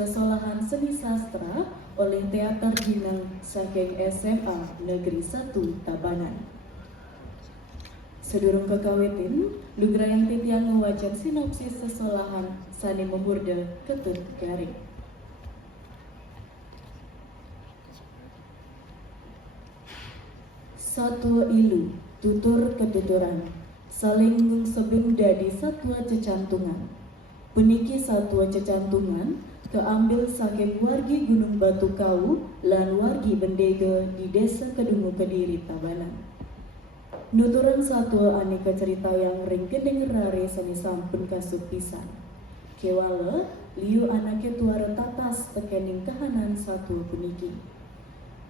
Sesolahan Seni Sastra oleh Teater Jinang saking SMA Negeri 1 Tabanan. Sedurung kekawitin, lugrayang titiang mewacan sinopsis sesolahan sani memurde Ketut Garing. Satwa ilu, tutur ketuturan, saling ngungsebin dadi satwa cecantungan. Peniki satwa cecantungan, keambil saking wargi Gunung Batu Kau lan wargi Bendega di Desa Kedungu Kediri Tabanan. Nuturan satwa aneka cerita yang ring gendeng rare sani sampun kasut pisan. Kewala liu anake tuara tatas tekening kahanan satwa puniki.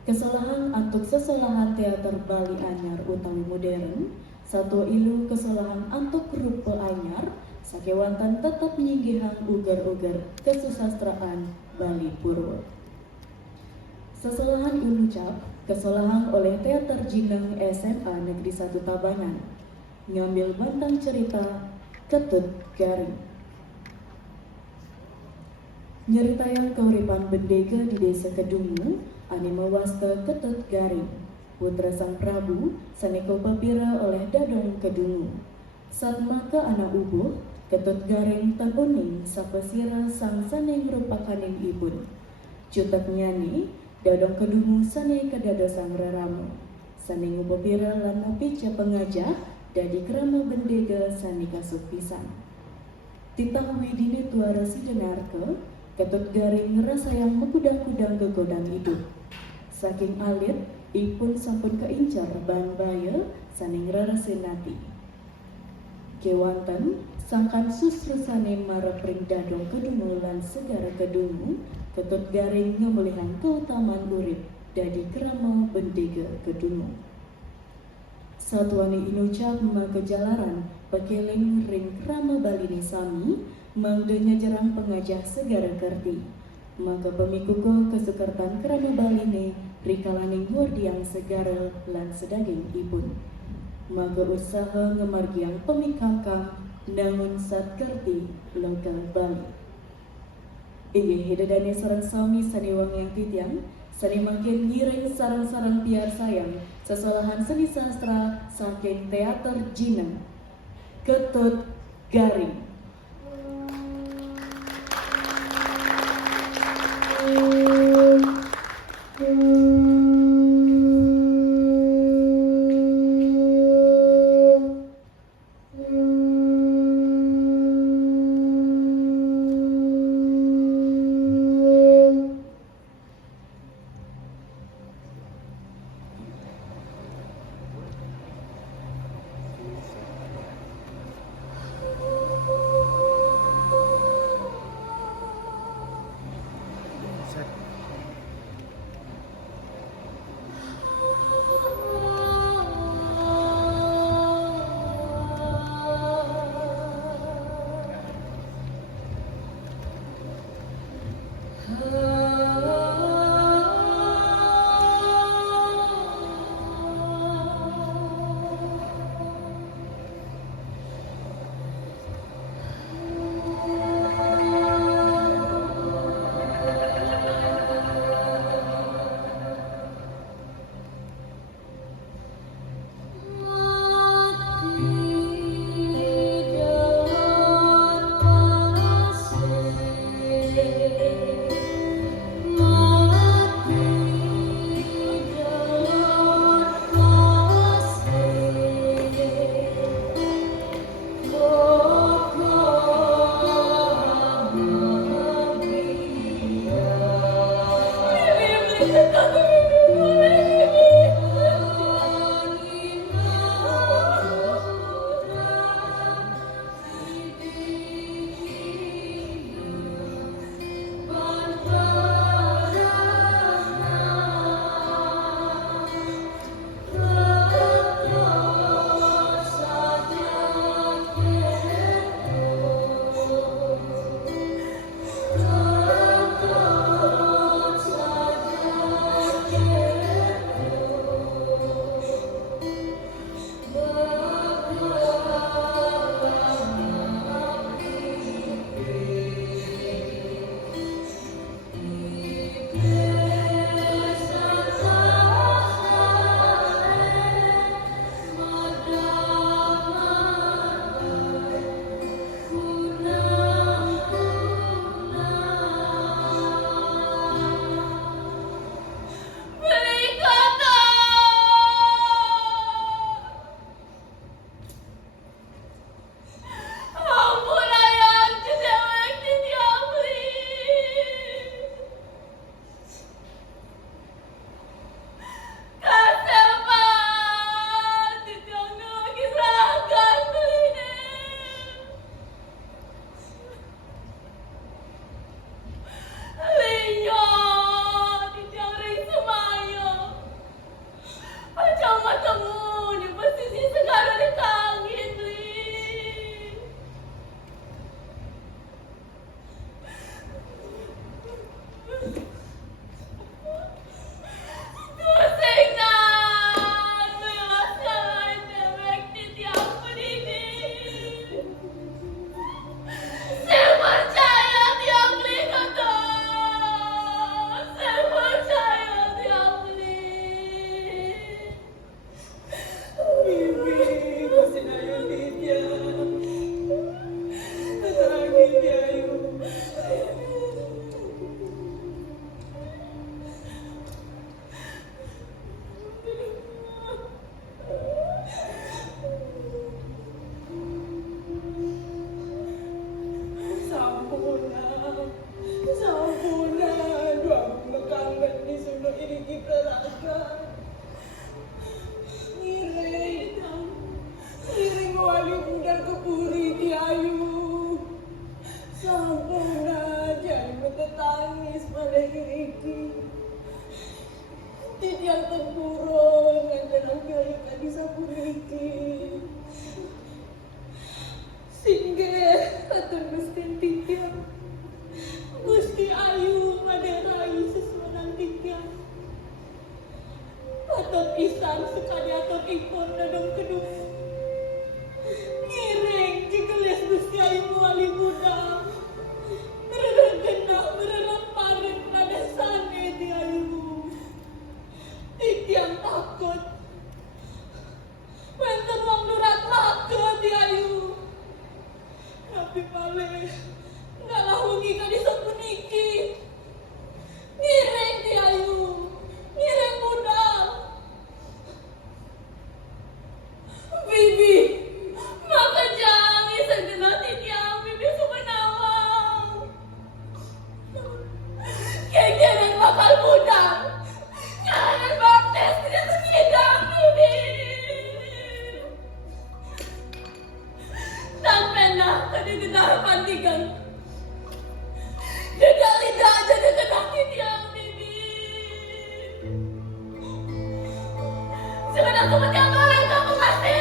Kesalahan antuk sesolahan teater Bali anyar utawi modern, satwa ilu kesalahan antuk rupa anyar, sakewantan tetap nyinggihang ugar-ugar kesusastraan Bali Purwo. Sesolahan ilucap kesalahan oleh Teater Jinang SMA Negeri 1 Tabanan, ngambil bantang cerita Ketut Garing. Nyerita yang keuripan Bendega di Desa Kedungu, anima wasta Ketut Garing, putra Sang Prabu, saneko papira oleh Dadong Kedungu. Saat maka anak ubuh, Ketut Garing tabuning sapasira sang saneng rupakaning ibun. Cutek nyani, Dadong Kedungu saneng kadadosang reramu. Saneng upapira lan mopica pengajak, dadi krama Bendega sani kasut pisan. Titahui dini tuara si denarke, Ketut Garing ngerasa yang mengkudang-kudang gegodang hidup. Saking alit, ipun sampun keincar ban baya saning rarasenati. Kewanten, sangkan susrusane marep ring Dadong Kedungu lan segara Kedungu, Ketut Garing ngemulihan keutamaan urip dadi krama Bendega Kedungu. Satwani inucap magejalaran pekeling ring krama Balini sami, mangdenya jerang pengajah segara kerti. Maka pemikuko kesukertan krama Balini rikalaning wardiang segara lan sedaging ibun. Maka usaha ngemargiang pemikangkang namun sat kerti lokal Bali. Inggih hidadane sarang sami saniwang yang titiang, sani makin ngiring sarang-sarang piar sayang, sesolahan seni sastra saking Teater Jinang, Ketut Garing. iki. Titiang tempurun ngandaran kaya kadi sapuniki. Singgih atur Gusti Titiang. Gusti ayu maderayu sesuanan Titiang. Atur pisan sekali atur ipun dadong kedua. Ngiring jikeles Gusti ayu wali budak. Bererang gendak bererang parit pada sane di ayu. Titiang takut. Wenten wong nurat lakon di ayu. Tapi paling ngalah wengi ka disapuniki. Ngiring di ayu. Ngiring budal. Bibi, maka jangan segenap Titiang bibi sumenawang. Kekeren bakal budal. Jangan baptis tidak sekidang bibi. Sampai nak kedengaran tigang. Tidak lidah ada dekat Titiang bibi. Sebenarnya kemudian orang kamu kasih.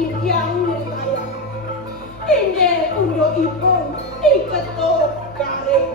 dikiang nirikaya. Inde undo ipong diketuk garing.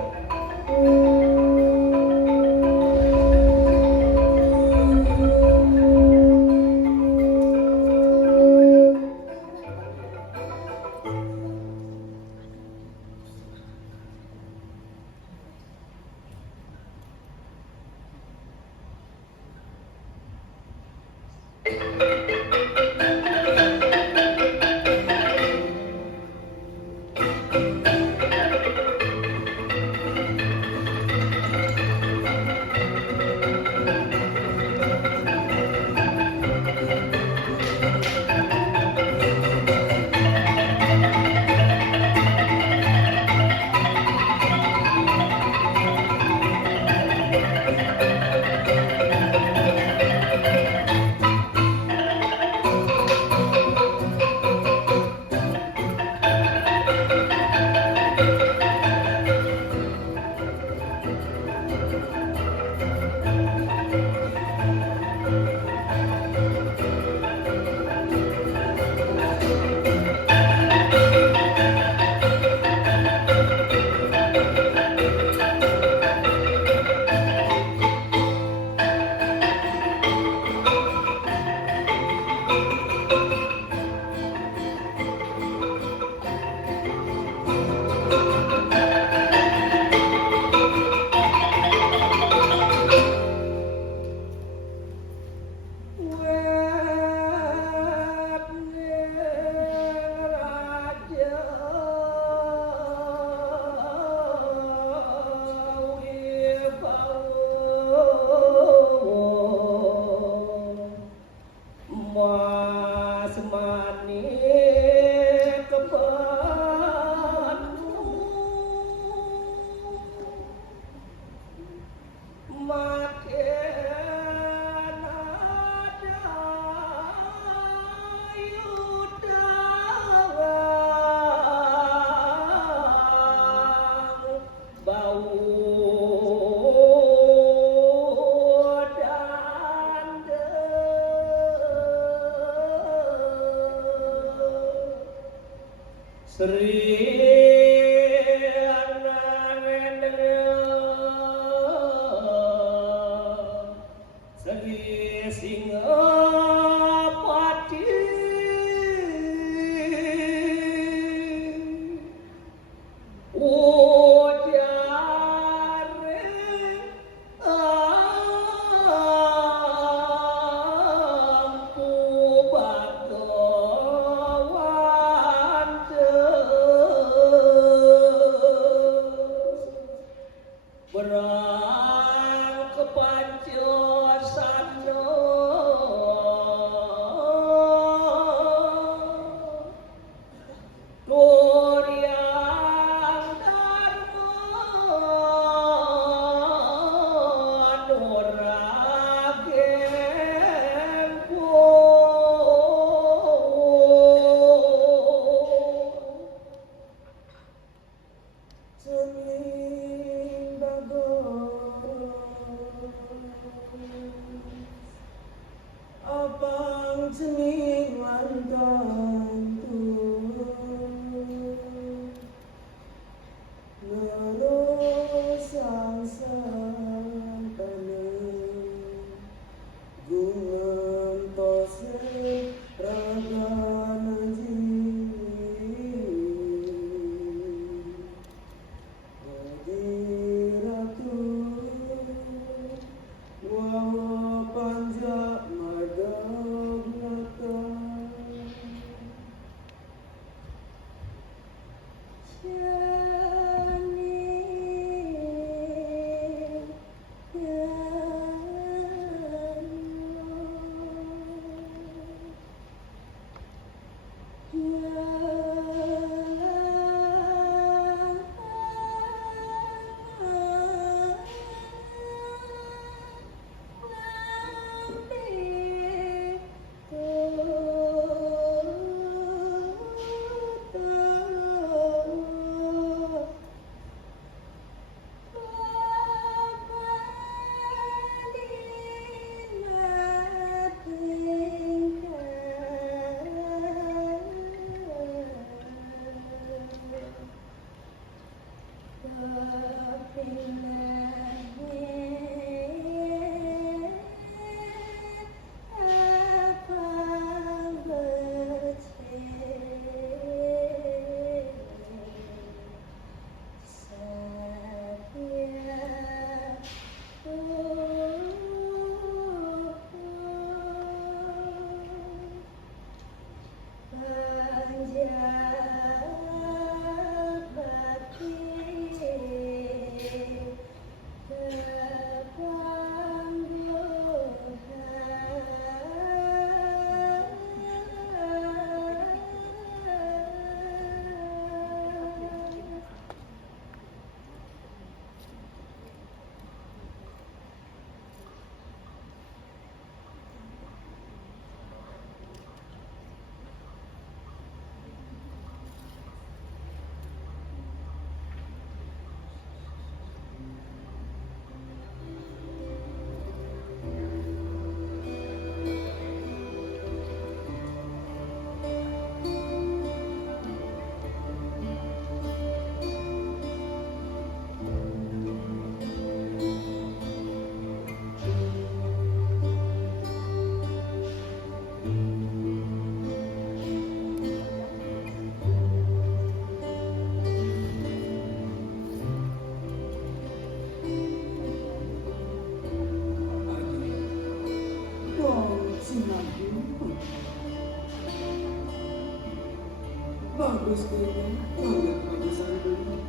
Bagus ini, banyak bagusan dulu.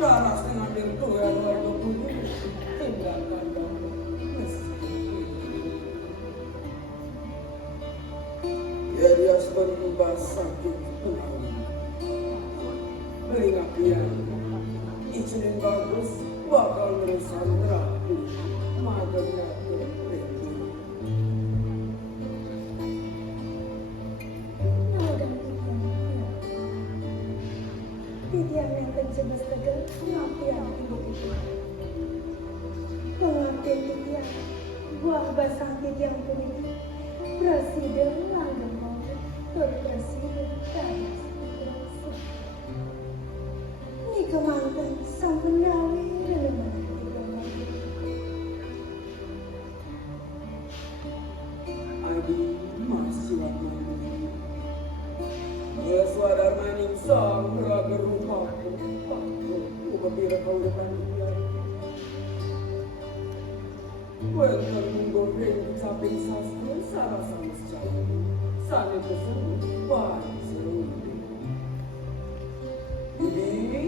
Raras dengan itu ya waktu dulu, tinggalkan kamu. Ya dia sebentar sakit menawi. Beringat dia, izinin bagus, bakal merusak rapi. Magernya berhenti. Titian yang terjebak tegal, pengertian ibu itu. Pengertian titian, buah basang titian kuning. Presiden langgeng mau, berpresiden dalas berasa. Ini kemantan sang pendawi reneman titian lagi. Adi masih waktu ini. Suara maning sang raga rumahku, aku kepira kau depan dia. Welcome menggoreng caping sastra salah sama sejauh. Sana tersebut baik seru. Ini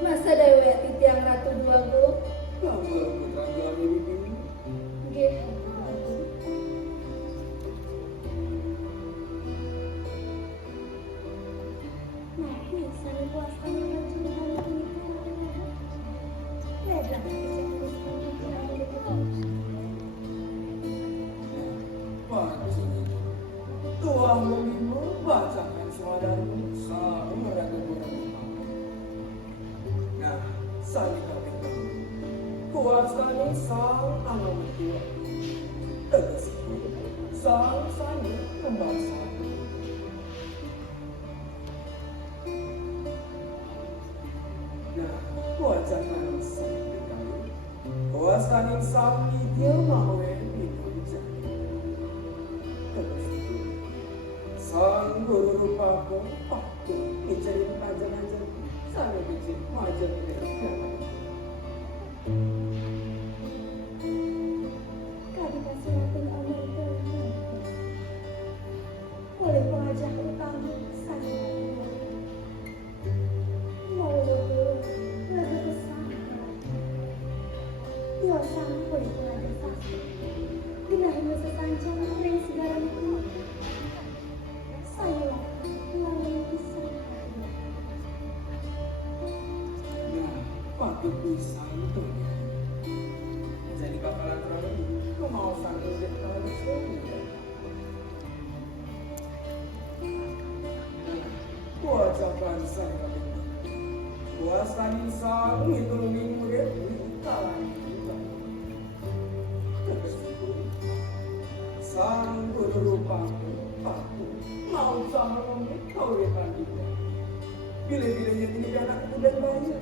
Masa dewe titiang ratu duago, gambar keterangan ini. nggih. Nanti sari puasa dengan cuma Beda Tuhan memimu bacakan suaramu sama meragu-ragu. Nah, sani kami kamu. Kuasani sang anak tua. Tegasku, sang sani membahasa. Nah, kuacakan sang kamu. Kuasani sang dia mau sang guru rupaku, aku bicara ajar-ajar, saya bicara ajar mereka. Kami kasih natin amal terhadap oleh pengajar utama saya. Mau lulus, lagu besar. Dia sampai pengajar satu. Dinahi sesancang yang segala itu. Saya melalui kisah. Nah, pakai pisang itu. Jadi bakalan terlalu, kau mau sambil terlalu sulit. Kuacakan sang kami. Kuasani sang itu murid kalah. Sang guru rupaku, sahabat kau rekan kita. Bila-bilanya ini anak bulan banyak.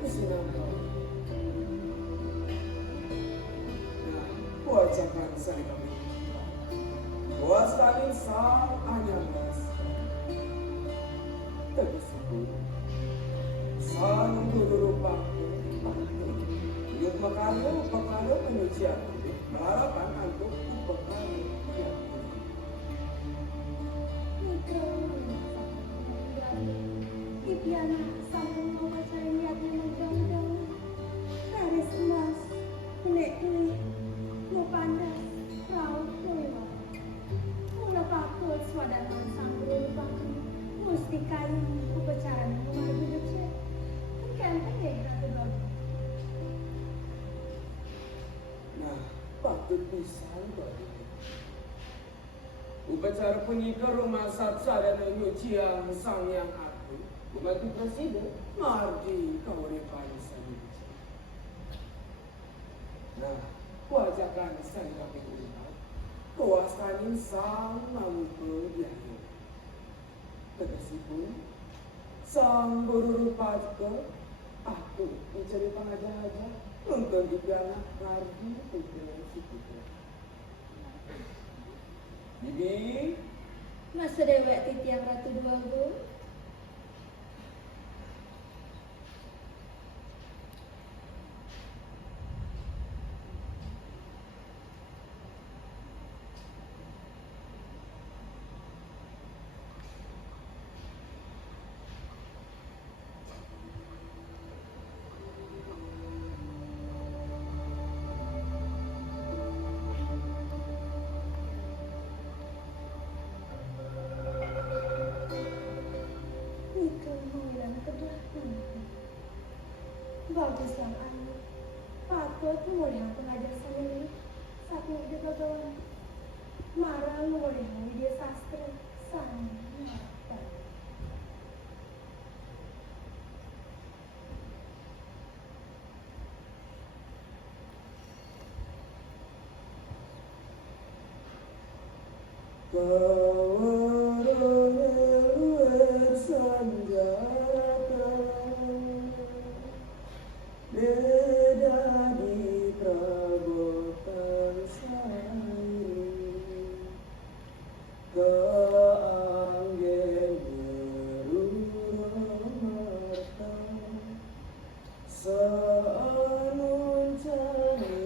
Kesenangan kau. Nah, kuajakan saya kami. Kuasain sang anyamas. Tersebut. Sang guru paku. Yuk makanya penyucian. Mengharapkan untuk upakanu. Ipiana sampai membaca niatnya mengganggu. Garis emas, kulit, mau pandas, raut kuliwa. Mula pakul swadanan sang guru paku. Mesti kayu upacara nomor biduknya. Kenteng ya ratu baru. Nah, patut pisang baru. Upacara penikah rumah satsa dan penyucian sang yang aku. Membantu presiden, mardi kau repani saja. Nah, kuajakan sang kami umat. Kuasain sang mampu biaya. Tegasipun, sang guru rupatka. Aku mencari pengajar-ajar untuk digana mardi putra suku. Bibi, Masa dewek titiang ratu dua gu. Bagus sang anak. Patut mengulihan pengajar sendiri saat di Bagawan. Marah mengulihan Widya Sastra sang mata. Kawaran sanjata beda di perabotan sari keanggen berurata seanun cani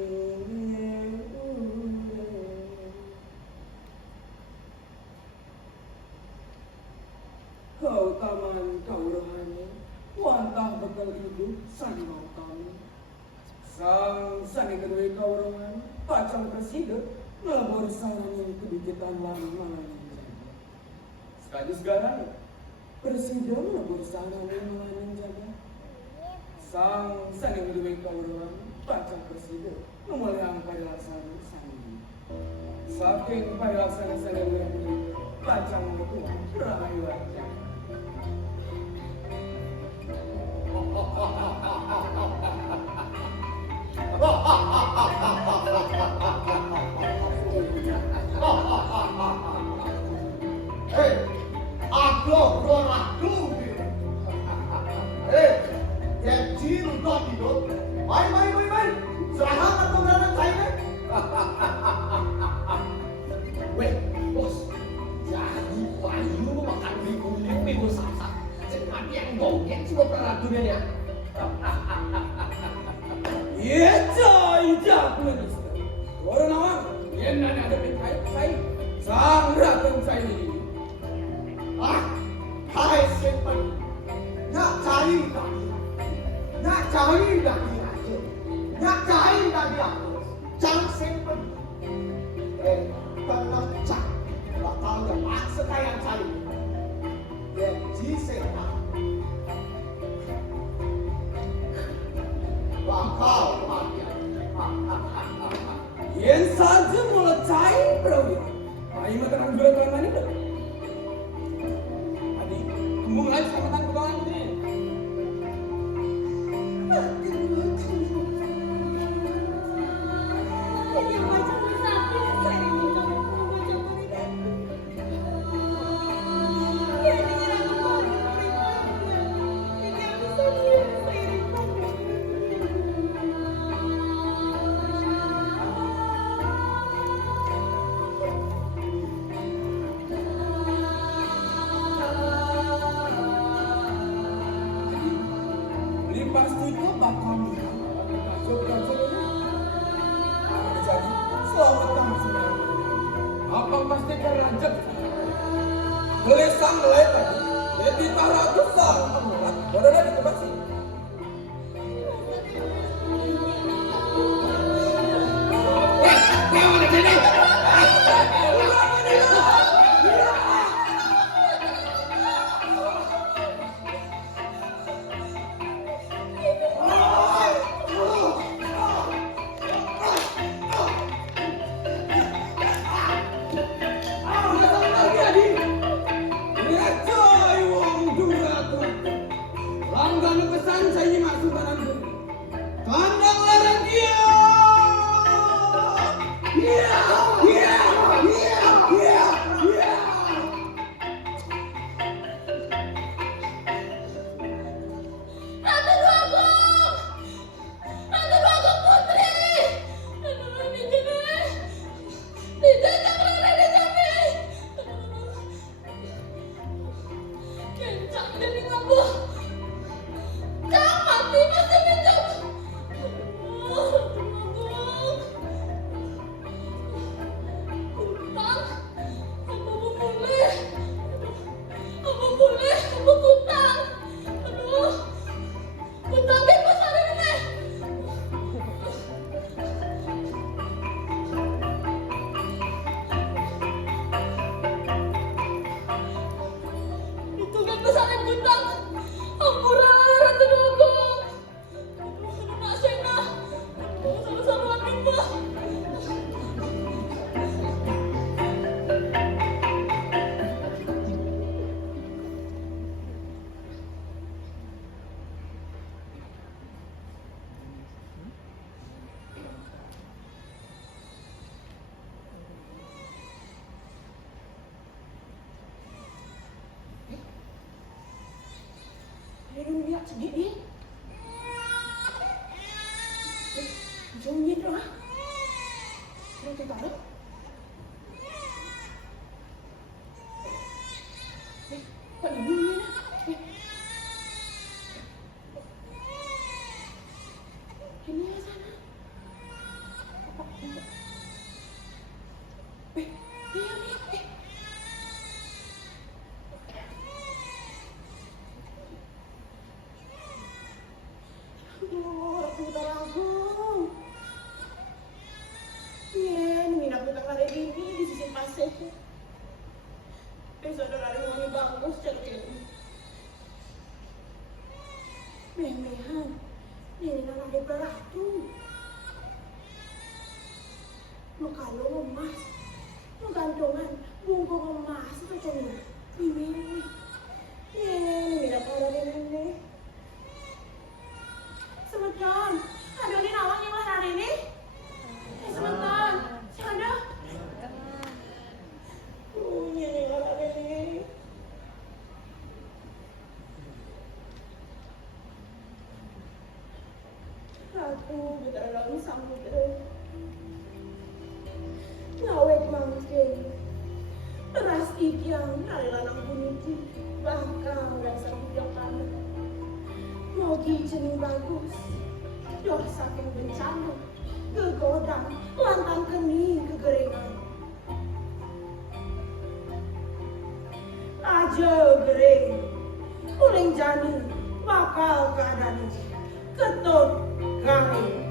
unde. Kau taman kau rohani, wantah bekal hidup sani mau kami. Sang sani kedua kau rohani, pacang presiden, ngelabor sanani kedukitan lalu malani jaga. Sekali segaranya, presiden ngelabor sanani malani jaga. Sang sani kedua kau rohani, pacang presiden, nomor yang pada laksana sani. Saking pada laksana sani ini, pacang itu rahayu aja. Hei, aglo, hei, jadi untuk hidup, main, serahkan atau berada saya. Weh, bos, jadi Bayu makan minggu sasa, sengaja yang bongkek semua peraturan ya. Iya, punya orang awam, yang nanya ada penkai, saya, sang rakan saya ini. Hai simpan, nak cari lagi aja, nak cari lagi aku, jangan simpan. Kalau cak, bakal terpaksa kayak cari. Jadi setan, bakal mati. Yang saja mulai cair berawi. Ayo makan bulan mana itu? Adi, tunggu lagi sama tanggung jawab ini. Ini macam sakit saya mencoba ini. tempat kami kan berhasil jadi selamatkan semuanya. Apa pasti kerajaan gelesang lebar jadi taratu sang pemulat berada di tempat sini. Hidung dia sedih. Jom ni tu lah. Kita tahu. Kau ibu ni lah. Ini lah sana. Memehan, ini nak ada beratu. Makalong emas, menggantungan bungkuk emas macam ni. Ini nak ada ini. Sebentar, ada ni nawang yang mana hari ni? Sebentar, ada. Ini nak ada ni. Aku berdalam samudera, ngawet mangkin, beras ikan dari lanang buniti, bakal dan samudera panas. Mogi jenis bagus, doh saking bencana, kegodang, lantang kening kegeringan. Aja gering, kuling jani, bakal keadaan ketut kami.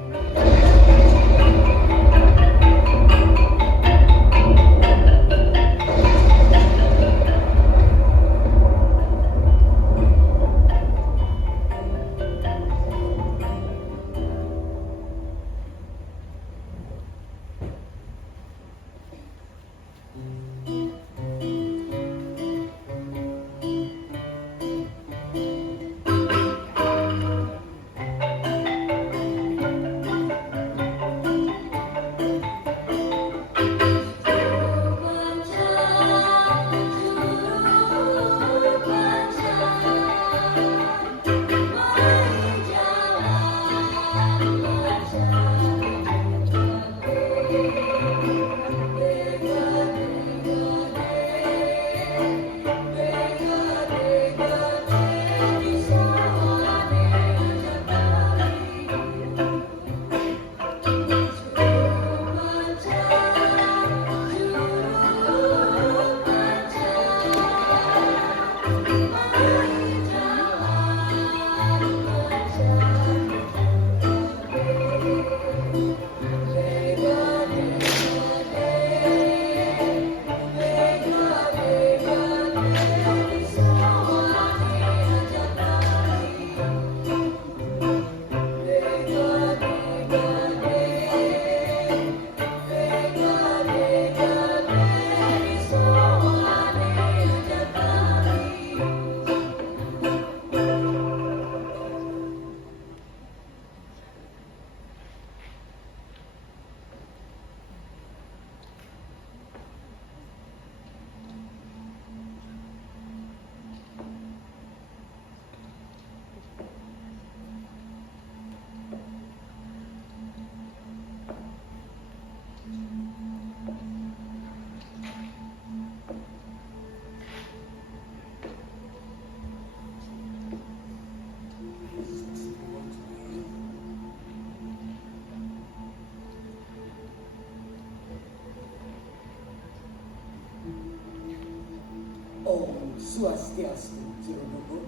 Swastiastu, Ceruduko.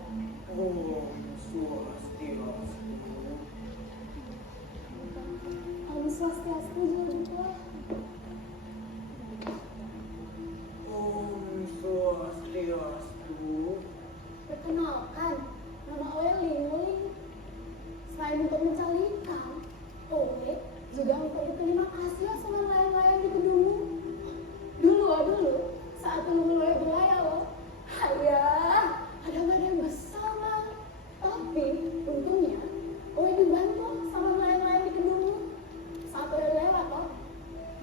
Om Swastiastu. Om Swastiastu, Ceruduko. Om Swastiastu. Perkenalkan, nama Oe Ling. Selain untuk mencari ikan, Oe juga untuk berterima kasih sama nelayan-nelayan di gedungmu. Dulu, saat dulu Oe berlayar loh. Ayah, kadang-kadang besar bang. Tapi untungnya Oe dibantu sama nelayan-nelayan di gedungmu. Saat Oe lewat loh,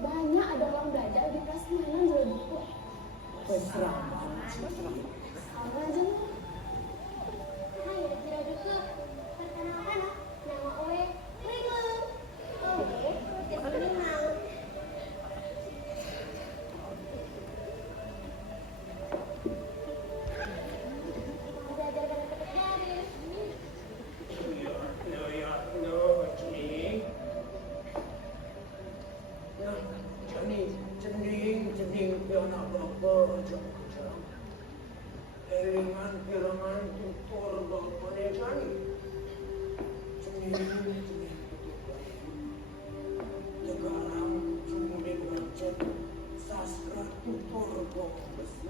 banyak ada orang belajar di kelas mainan Ceruduko. Sama aja nih. Hai, Ceruduko. Perkenalkan, nama Oe Ling. Oe, jadi Ling. Belajar dengan ketik garis. Cening, piana bapa jam. Elingan pirangan tutur bapa ne jani. Cening. Sekarang cuma baca sastra tutur bapa besi.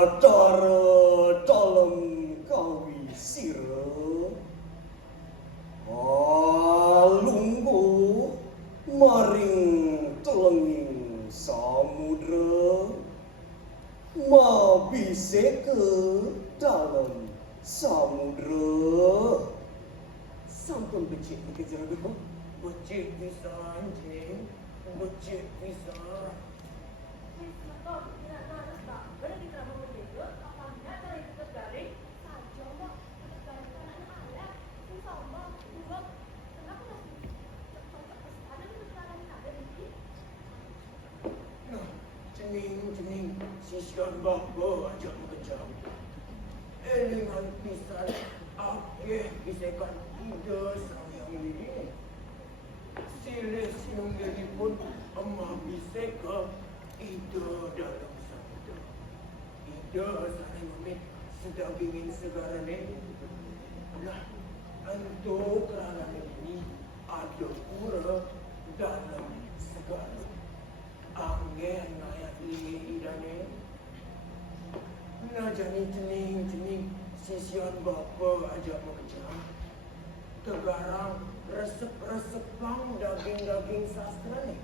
Batara dalam kawi sira alunggu maring telenging samudra mabise ke dalam samudra sampun becik dikejar dulu becik pisan jeng becik pisan. Cening, sisian bapa aja mengejar. Elingan pisan, akeh bisekan ide sayang ini. Silih sinung diri pun emah biseka ide dalam samudra. Ide saling memik sedagingin segara ini. Nah, untuk kerangan ini ada pura dalam segala. Angin ayat ini idane. Nah jani cening sisian bapa aja mengejar. Tegarang resep pang daging sastra ni.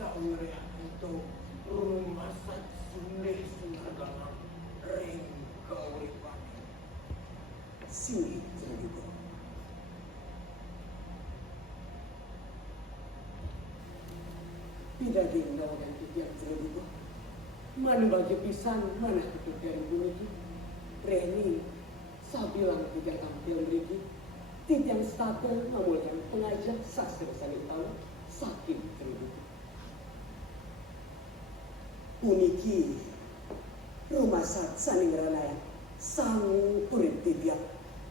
Saureh untuk rumah sat sulih sinargalang ring kauripan. Sini Ceruduko. Pidaging nawagan titiang Ceruduko. Mana bagi pisan, mana tutup dari bunyi. Reni, sabilang tiga tampil beriki. Titiang stakel memulihkan pengajar sastra sanitau sakit Ceruduko. Puniki rumah sat saning ranaya sang urip titiang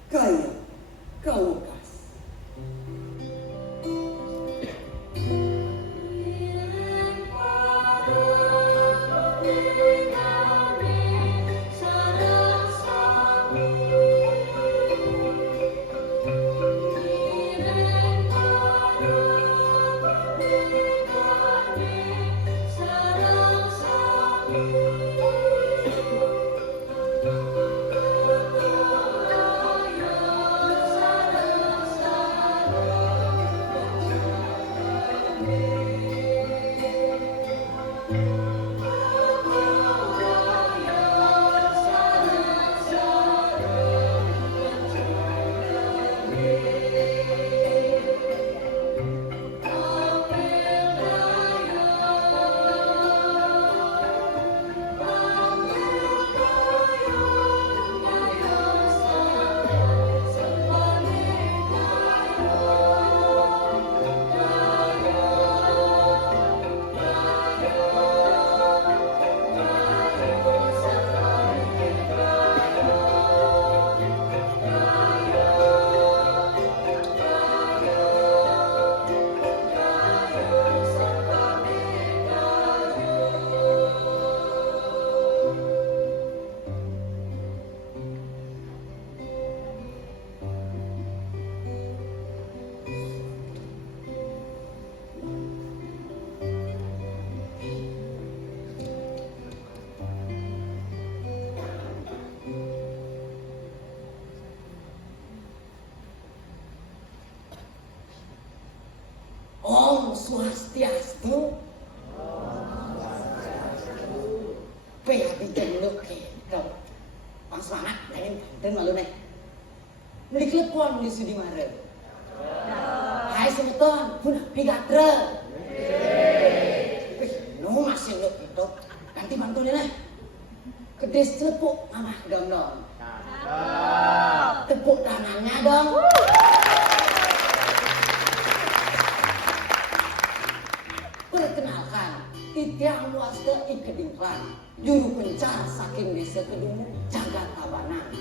kaya kaukas. Sarang Om Swastiastu. Hati cenderung gitu. Pang semangat, pengen dan malu nih. Beli klepon di sudi mare. Hai semeton, pun pigatre. No masih lo gitu. Ganti bantunya nih. Kedes tepuk mama dong. Tepuk tangannya dong. Perkenalkan, Titiang Waste Ikedingklan, juru pencar saking desa Kedungu, Jagat Tabanan.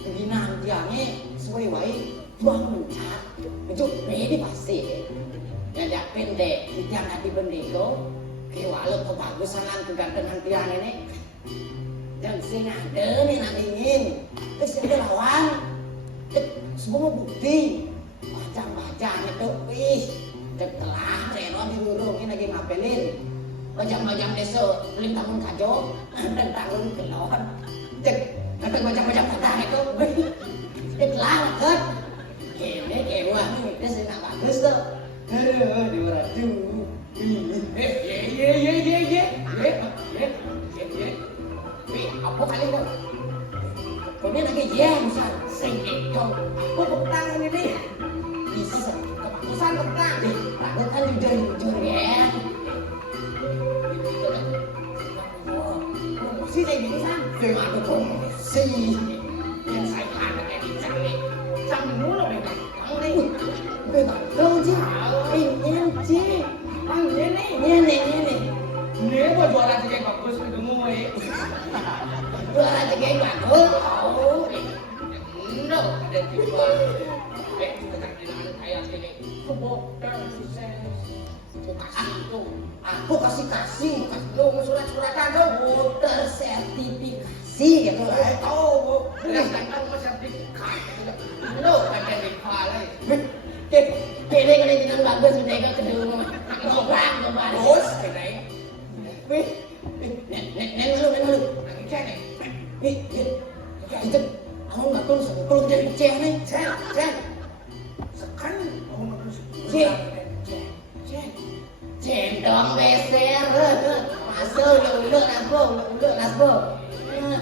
Keginan tiangnya sesuai wae, buang mencar, ujuk ready pasti. Nyadak pendek, Titiang hati bendeko, kewala kebagusanan kegantengan tiang ini. Dan sing ada nih nantingin, terus ada lawan, semua bukti, baca-bacanya tuh, wih. Telah reno dirurungin lagi ngapelin bajang-bajang desa beling tahun kajo dan tahun kelon cek kata bajang-bajang patah itu telah kan kene kewa nih itu sih bagus tuh aduh diwaraju apa kali itu ini lagi misal sing itu aku petang ini bisa keputusan petang aku kan jujur ya promosi kayak gini kan terima aku promosi yang saya ada kayak dicari cari mulu betul kamu nih betul sih ini mau jualan tiga bagus itu mau jualan tiga bagus no ada tiga aku kasih dong surat-suratan dong tersertifikasi gitu lah oh jelaskan kamu sertifikat lo ada di kepala kene kita bagus udah ke kedua ngobrak bos kene nen lu kene itu aku nggak tahu sebelum jadi ceng nih ceng sekarang aku nggak tahu cendong beser masuk udah nasbo aduh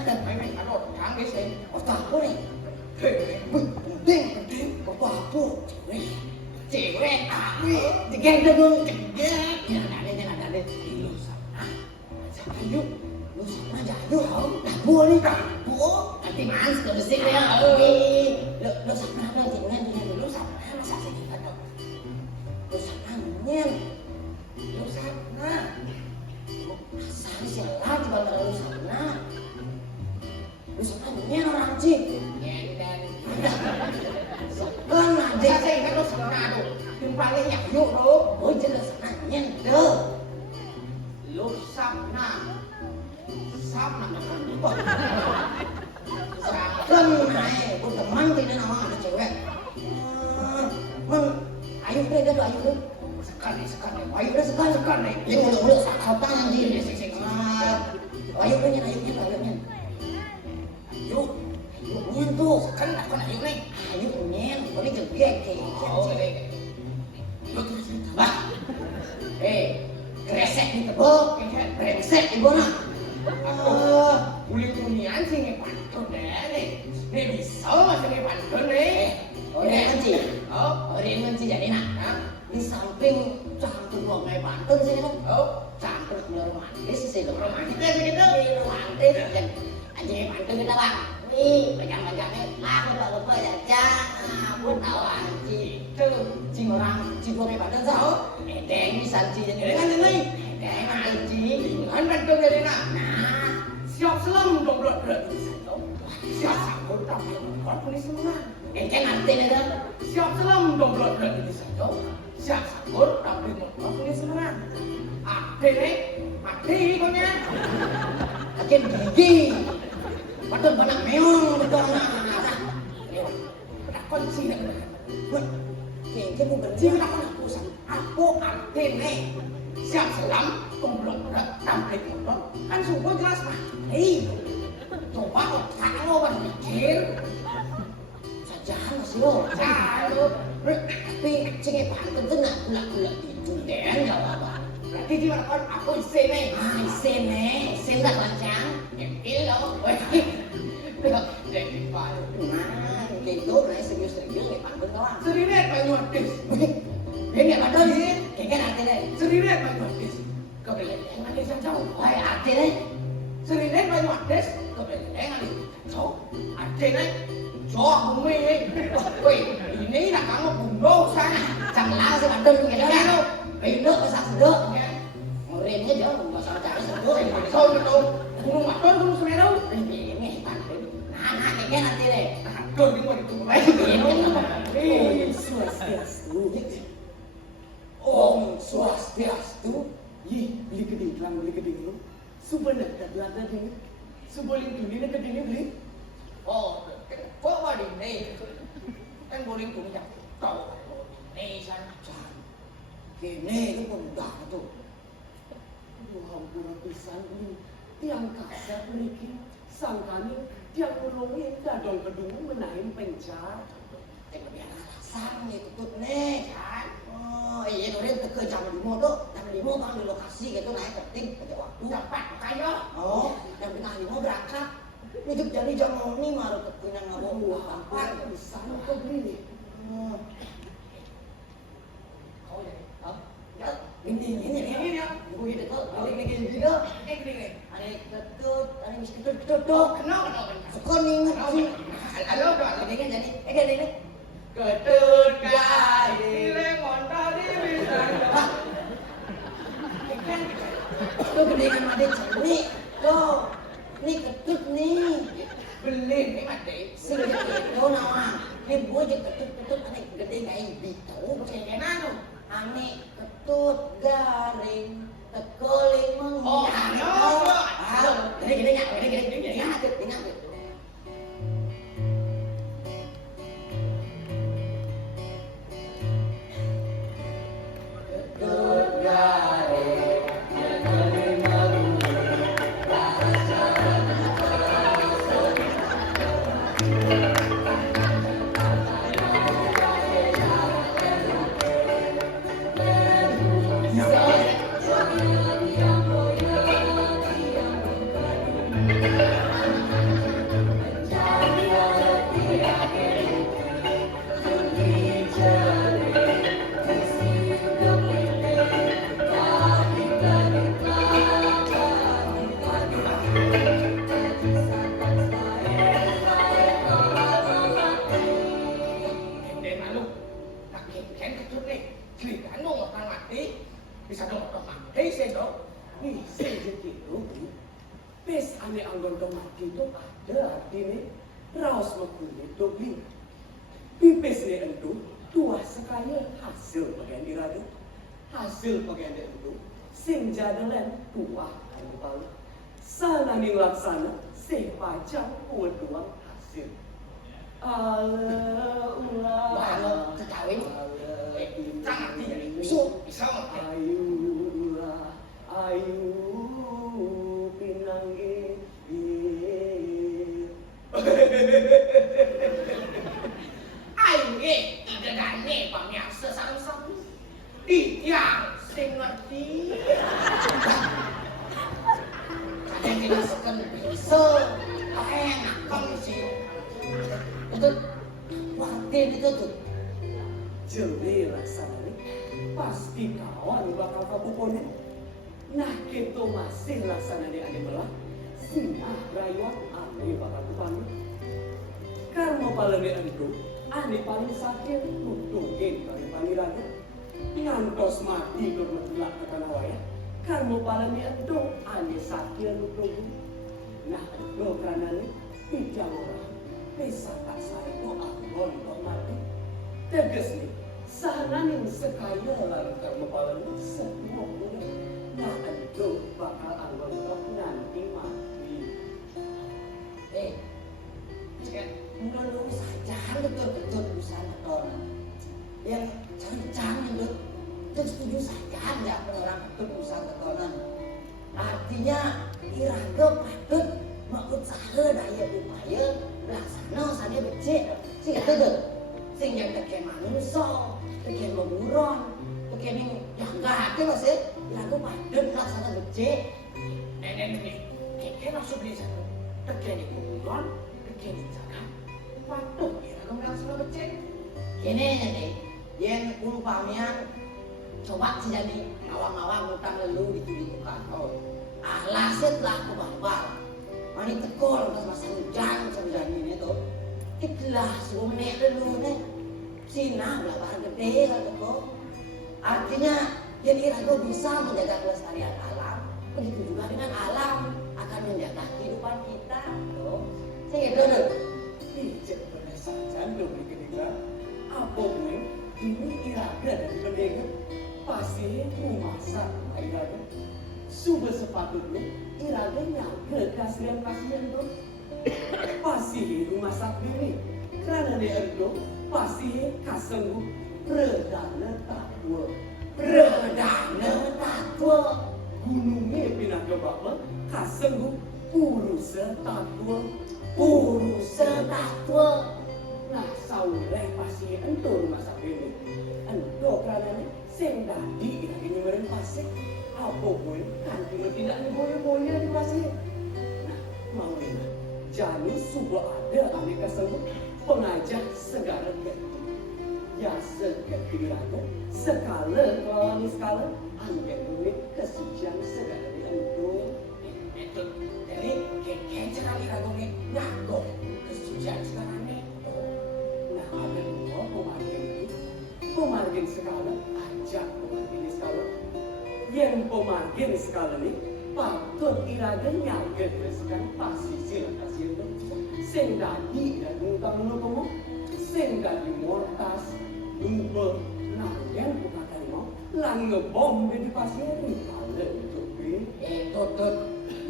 canggih sih otak aku nih penting apa cewek tapi tiga dong jangan ada lu sama jayu nah boleh nanti mans ke mesin ya lu sama cewek dulu sama masa sih kita dong lu sama nyen lu sana asal siapa di bandara lu sana nyen orang cik sekarang aja saya ingat lu sana tuh yang paling yuk lu oh jelas nyen deh lu sana sekarang naik gue teman tidak nama ada cewek ayo deh ayo sekali ayo deh sekali ya udah sakau tangan diri ayo nyen tuh sekarang tak pernah ayo nyen boleh jegek bah kresek di tebok brengsek di bona kulit kunian sih ngepantun deh nih bisa masih ngepantun nih orang sih jadi nak di samping cantik mau main pantun sih kan cantik romantis sih romantis gitu romantis aja pantun kita bang nih pegang-pegangnya aku tak lupa ya aku tahu anji cing orang cing gue main pantun tau edeng bisa anji jadi kan ini edeng anji kan pantun jadi nak siap selam dong berat siap sambut tapi kau ini semua kan artinya kan siap selam dong berat ini saja siap sambut tapi kau ini semua mati konya akhir gigi padahal banyak meong betul tak kunci dah kayaknya aku berhenti aku pusat aku artinya siap selam dong berat tampil motor kan sungguh jelas mati coba kalau berpikir Jangan Mas Yo. Jangan. Tapi sing banten tenan gula-gula itu den jawab. Berarti di mana kon aku isene. Isen tak lancang. Kecil lo. Jadi paru. Nah, gitu lah serius-serius nek panten doang. Serine Banyuwantis. Ini apa tuh ini? Kayaknya nanti deh. Serine Banyuwantis. Kebetulan desa jauh. Wah, arti deh. Serine Banyuwantis. Kebetulan di jauh. Arti deh. Jauh bumi. Wih, ini nak kamu bunuh sana. Jangan langsung ada gitu kan. Pindah ke Sasdo. Muridnya dia nggak salah cari Sasdo. Kau itu gunung maton gunung Semeru. Ini nah, kayaknya nanti deh. Kau di mana itu? Swastiastu. Om Swastiastu. Ih, beli keding lu. Sebenarnya belakang ini. Seboleh tu ni nak keding ni beli. Oh, kok ada ini? Kan boleh punya tahu. Nih sana. Kini itu pun dah tu. Aduh, hampura pisan ni. Tiang kasar mereka. Sangkani tiang nolongin dadong kedung menahin pencar. Tengok dia alasan itu tuh nih kan. Oh iya orang teke jam 5 tuh. Jam 5 kan di lokasi gitu naik penting pada waktu. Dapat kayo. Oh, jam 5 berangkat. Itu jadi jam ini maru kepinan ngabung Hampura apa? pisan kau beli ni. Oh ya. Ini ya. Ibu itu tuh gini gitu. Ada ketut, ada ketut tuh. Kenapa? Suka ingat sih. Halo, Pak. Ini kan jadi, gini. Ketut gadile montari bisa. Tuh gedengan made nih. Tuh. Nih ketut nih. Beli ni mati. Sing itu nawa. Ini gua aja ketut aneh gede kayak bito. Kayak nano. Aneh ketut garing. Tekoling Oh, gede. Ingat. Bisa dong mati sih dong. Nih sedikit tuh. Pes ane anggon mati itu ada artinya raus makulit tuh beli. Pipes ni entu tua sekaya hasil bagian diradu. Hasil bagian itu sing jadalan tua anu palu. Sana ning laksana sing pajang buat doang hasil. Allah. Wah, lo kekawin. Sangat tidak bisa. Ayu pinanggi. Ayo, tidak gane pamiasa sarang-sarang. Tiang sing ngerti. Kalian tidak sekan bisa. Enak kamu sih. Itu wartin itu tuh. Jeli rasanya pasti kawan bakal kapukonin. Nah gitu masih laksana di ane belah. Sinah rayuan ane bakal kupanggil. Karena paling itu ane paling sakit nutungin kali panggilannya. Ngantos mati bermetulak ke tanah waya. Karena paling itu ane sakit nutungin. Nah itu karena ini tidak orang. Bisa tak saya doa untuk mati. Tegas nih. Sahanan sekaya lalu termepalan semua punya. Nah itu bakal anggota nanti mati. Menurut saja betul-betul busana orang. Yang cancang itu setuju saja ada orang betul busana orang. Artinya iraga patut makut saha daya upaya laksana saja becek. Sih tuh sing yang teken manungso, teken beburon, teken yang jangka hati mas ya, lagu paden laksana becek. Nenek teken langsung beli satu, teken yang beburon, teken yang jangka, patuh ya lagu laksana becek. Kini nih, yang umpamanya coba sih jadi ngawang-ngawang utang lelu di kantor. Alasnya telah aku bambal, mani tekol pas masa hujan sebenarnya ini tuh. Itulah sebelum naik dulu nih, Cina belakangan gede lah tuh. Artinya jadi ragu bisa menjaga kelestarian alam, begitu juga dengan alam akan menjaga kehidupan kita. Tuh, saya gitu tuh. Bijak berdasarkan dong di ketiga. Apa gue ini iraga dari pendengar pasti memasak iraga. Sudah sepatutnya iraga nyangka kasihan tuh. Pasti rumah sakit ini karena dia itu pasti kasenggu redana takwa gunungnya pindah ke bawah kasenggu purusa takwa nah sauleh pasti itu rumah sakit ini itu karena sing tadi lagi nyemerin pasti apa gue kan tidak boya-boya di pasti nah mau ini jadi sudah ada aneka seni pengajak segala ganti. Ya sekiranya sekala melawan skala angkat duit kesucian segala itu. Itu jadi keken sekali kagumnya ngagok kesucian sekarang itu. Nah ada dua pemargin skala ajak pemargin skala. Yang pemargin skala ini patut iraga nyangka kan pasti silakasi itu sing dadi dan ngutang menunggu sing dadi mortas lupa nangyan bukan mau lang ngebom di pasir ini kalau itu Tutut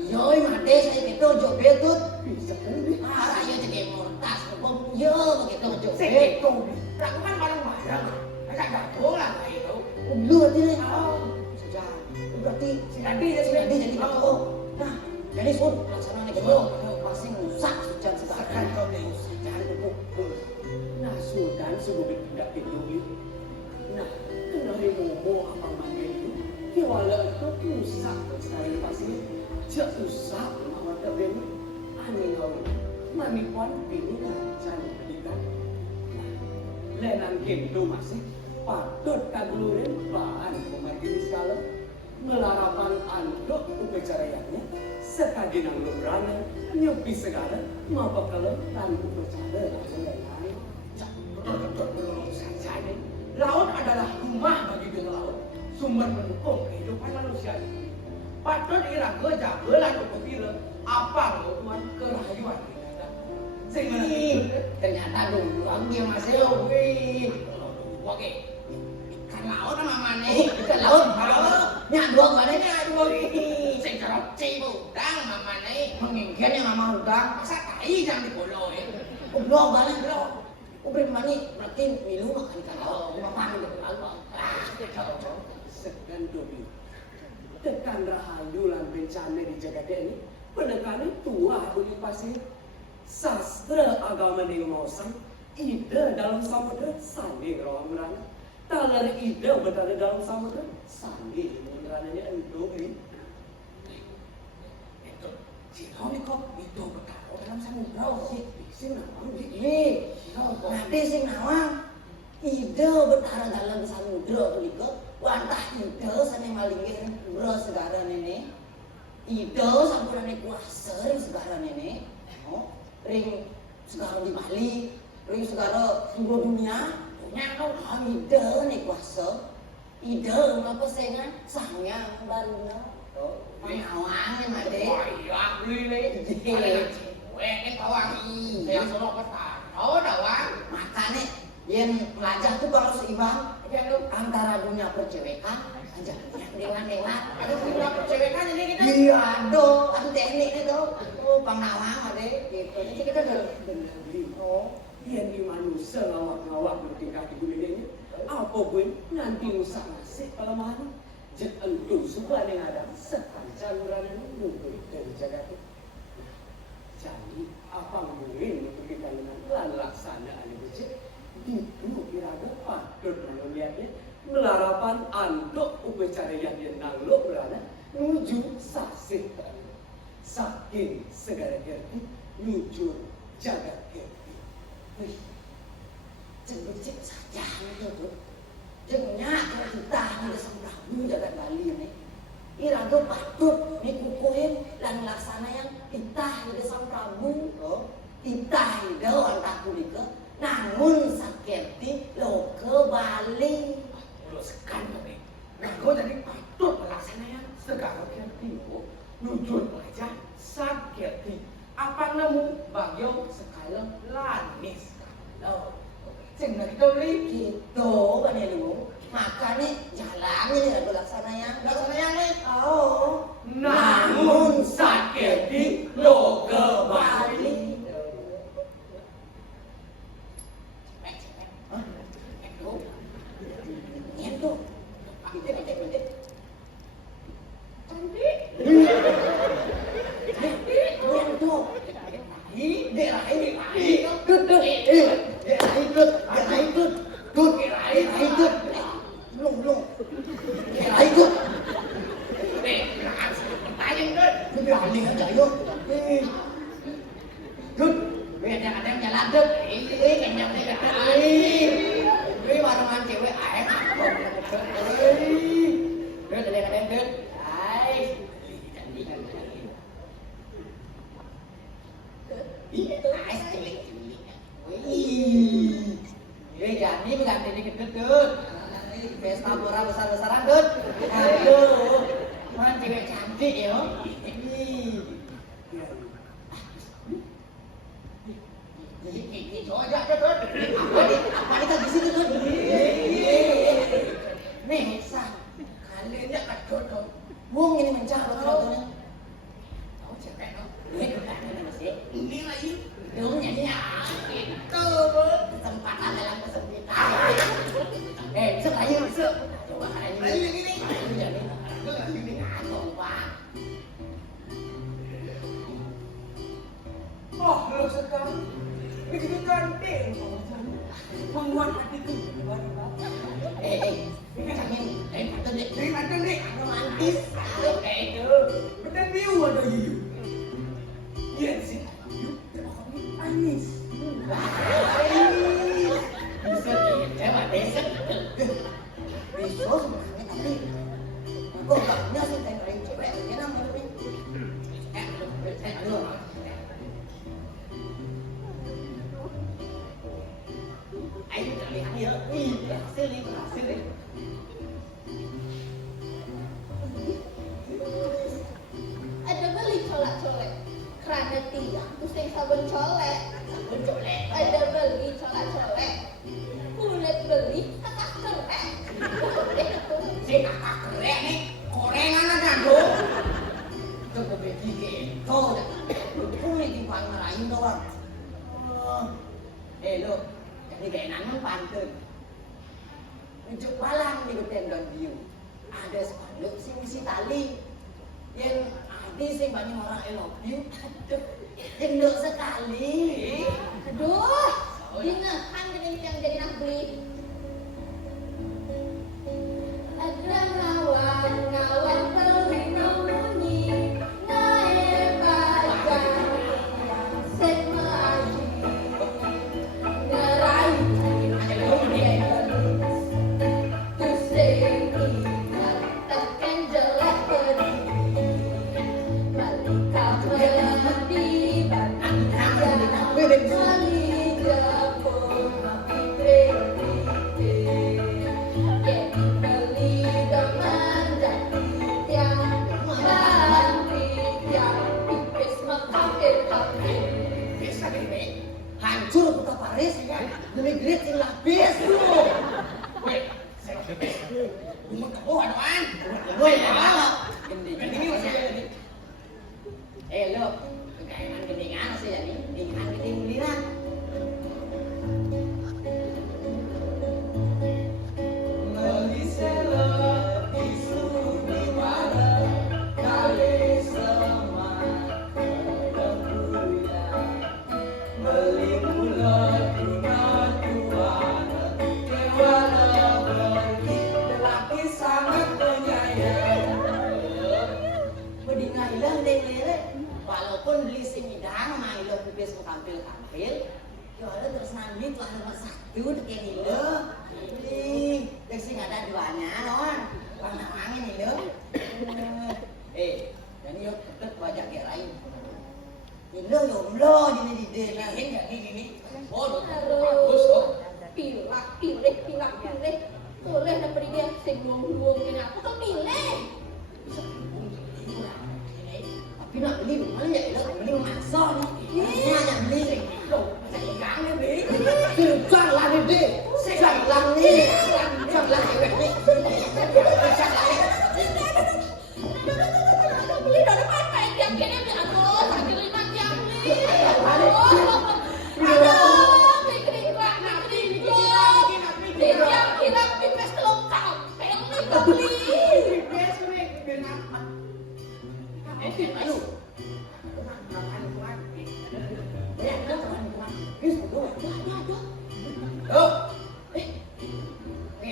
yoi mati saya gitu jok betut bisa kan di ayo jadi mortas kebom yo begitu jok sing bet itu aku kan barang-barang agak gabung lah kayak itu lu ini sudah berarti jadi nah jadi sun laksana nih gitu pasti rusak hujan sekarang jangan pupuk nah sultan sudah tidak peduli nah kenali momo apa manggil itu kiwala itu rusak sekali pasir jak rusak mawar kabeni aneh ngau manipon ini jangan berikan lenan gitu masih patut kadulurin bahan pemargin skala melarapan andok upacaranya sekali nang lebrana nyopi segala mau kalau dan upacara lain saja nih laut adalah rumah bagi dunia laut sumber mendukung kehidupan manusia ini patut iraga jagelan upetira apa lo tuan kerayuan ternyata dulu dia masih oke oke ikan laut sama mana ikan laut nyak dua gak ada nyak dua saya kerap udang mama nih mengingkir yang mama udang masa tai jangan dipolo ya udah balik lo ubrin mani berarti milu makan ikan laut mama nih laut segan dobi tekan rahayu lan bencana di jagat ini pendekane tua budi pasir sastra agama ning mosang ide dalam samudra sandi rawang merana talar ide berada dalam samudra sandi merananya endogi itu si Roni kok itu berkaro dalam samudra sing nawang nanti sing nawang ide berkaro dalam samudra tuliko wantah ide sana malingin bro segara nene ide sampurane kuasa ring segara nene ring segara di Bali ring segara seluruh dunia punya kau ide nih kuasa ide ngapa sengan sangnya baru pengawangnya made iya beli nih ini kawangi yang solo kata dawang makanya yang belajar tuh kalau seimbang antara dunia percewekan aja dewan-dewan ada dunia percewekan ini kita iya aduh ada teknik itu pengawang ada gitu jadi kita benar yang di manusia ngawak-ngawak bertingkah di dunia ini apa gue nanti usah ngasih kalau mana jangan tuh suka yang ada sepanjang berani nunggu dari jagat itu jadi apa mungkin untuk kita dengan laksana ini pan andok upacara yang yenang lo berana nuju saksih saking segala kerti nuju jagat kerti. Wih, cek saja itu. Jengnya kalau kita ada Prabu jagat Bali ini. Irago patut dikukuhin dan laksana yang kita ada Sang Prabu. Kita ada orang takulika. Namun sakerti lo ke Bali. Lo sekan tapi. Nah kau jadi patut melaksanakan segala kerti lo nuju aja sakerti. Apa namu bagyo sekali lanis kalau. Cengna kita beli Gitu kan ya lu. Makanya jalannya lagu laksananya nih. Oh. namun sakerti lo ke Bali. Itu. Cantik. Jadi ganti dikit dud. Pesta pora besar-besaran dud. Aduh, mana cewek cantik ya. Jadi gitu aja dud. Apa kita di situ dud? Nih, San. Kalian ya kadot. Wong ini mencari fotonya. Oh, cewek no. Ini lagi. Dong nyanyi itu kesempatan dalam kesempitan. Besok aja besok. Coba aja ini. Jadi ini ngomong Pak. Oh lo sekarang begitu cantik. Penguat hati tuh. Macam ni, romantis. Itu betul view ada you. Yes sih. Anis. Bisa hebat besok. Besok sebenarnya tapi kok banyak sih saya kali cewek ini namanya. Aduh. Ayo terlihat ya. Berhasil. Ada beli colak-colek. Kerana tiang pusing sabun colek. Ada beli colak-colek. Kulit beli kakak kerek. Si kakak kerek nih, gorengan aja dong. Coba begini, kau kulit di lain doang. Lo, jadi kayak nanam pantun. Ujuk malam di tendon view. Ada spanduk si tali. Yang ada sih banyak orang I love you. Gendut sekali. Aduh, dinahan dengan yang jadi nak beli. Ada ngawan berbunyi naik badan sek melaju ngeraih pusing ingat tekan jelek pedih balik kabar di banding kali jauh bias mau tampil, juara terus nanti tuh ada nomor 1 deket nih lo. Ih, sih nggak ada duanya, non. Bang angin nih lo. Dan yuk tetep wajah dia lain. Ini lo di denahin nggak ini. Oh, bagus kok. Pilih. Boleh dapet dia buang ini aku tuh pilih. Tapi nak beli mana ya? Beli masa nih. Mana beli? Loh, saya kangen beli. Jangan deh. Jangan nih. Jangan ini. Beli dari mana yang kini aduh, sakit lima jam nih. Kira pipes telung sampai yang beli. Ayo.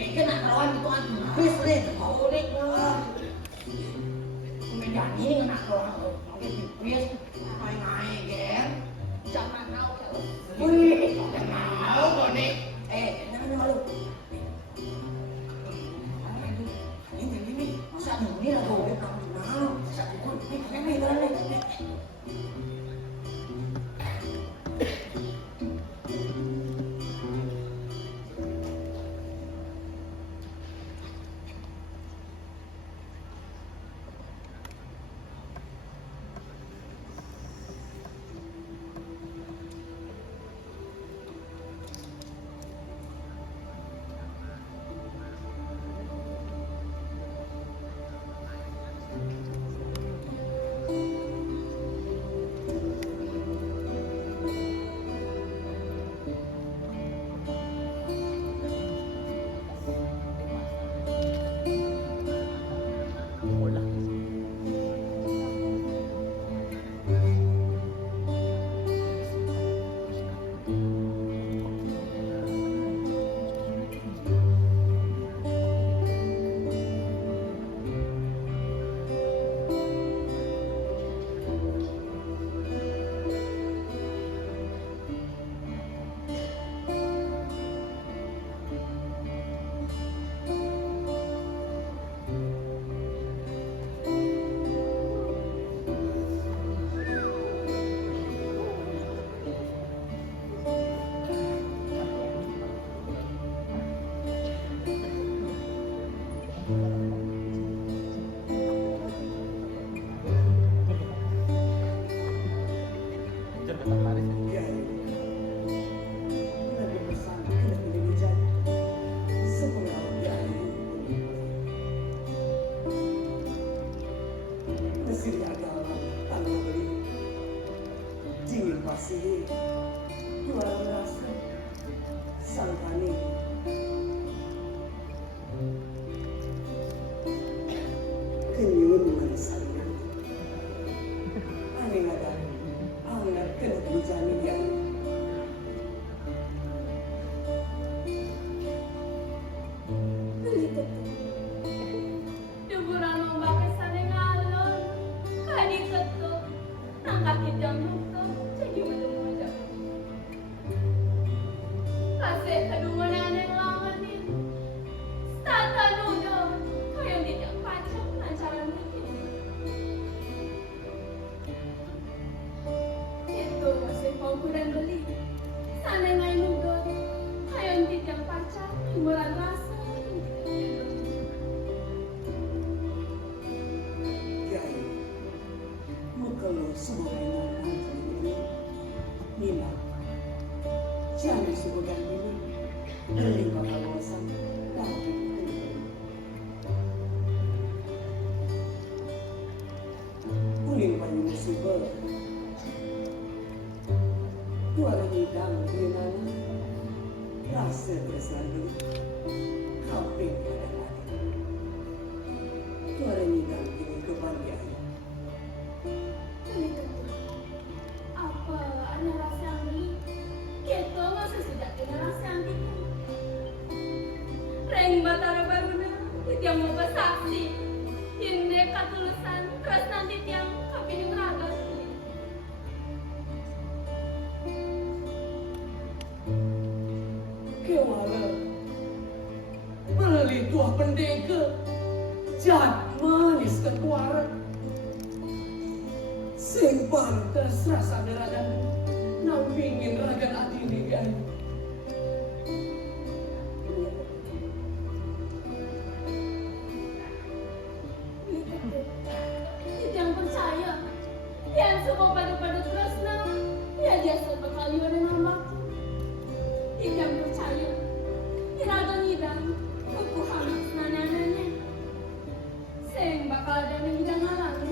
Kena kawan itu habis deh. Mau deh. Medan ini kena kawan. Oke, pipis. Main-main, kan? Jangan mau kalau. Wih, jangan mau kok nih. Jangan malu. Ini, masa ini lah boleh kamu mau. Masa ini jalan nih. Masih juara rasa Sangkani kenyun manisanya aneh ada aneh kena dijani ya jangan subuhkan ini berlimpah kawasan tapi kuning banyu musibah dua lagi dang dengan rasa bersatu hampir ada dua lagi dang ini kebahagiaan Reng Batara Baruna yang mau bersaksi ini ketulusan terus nanti yang kapiling raga Beli tuah pendeke, jat manis ketuara. Sing pantes rasa deradan, nampingin ragan hati ini ayu. Yang percaya, yang semua pada tresna, ya jasa bekalian yang namaku. Yang percaya, iragan idang, kuku hamas nanananya. Seng bakal ada yang idang alami.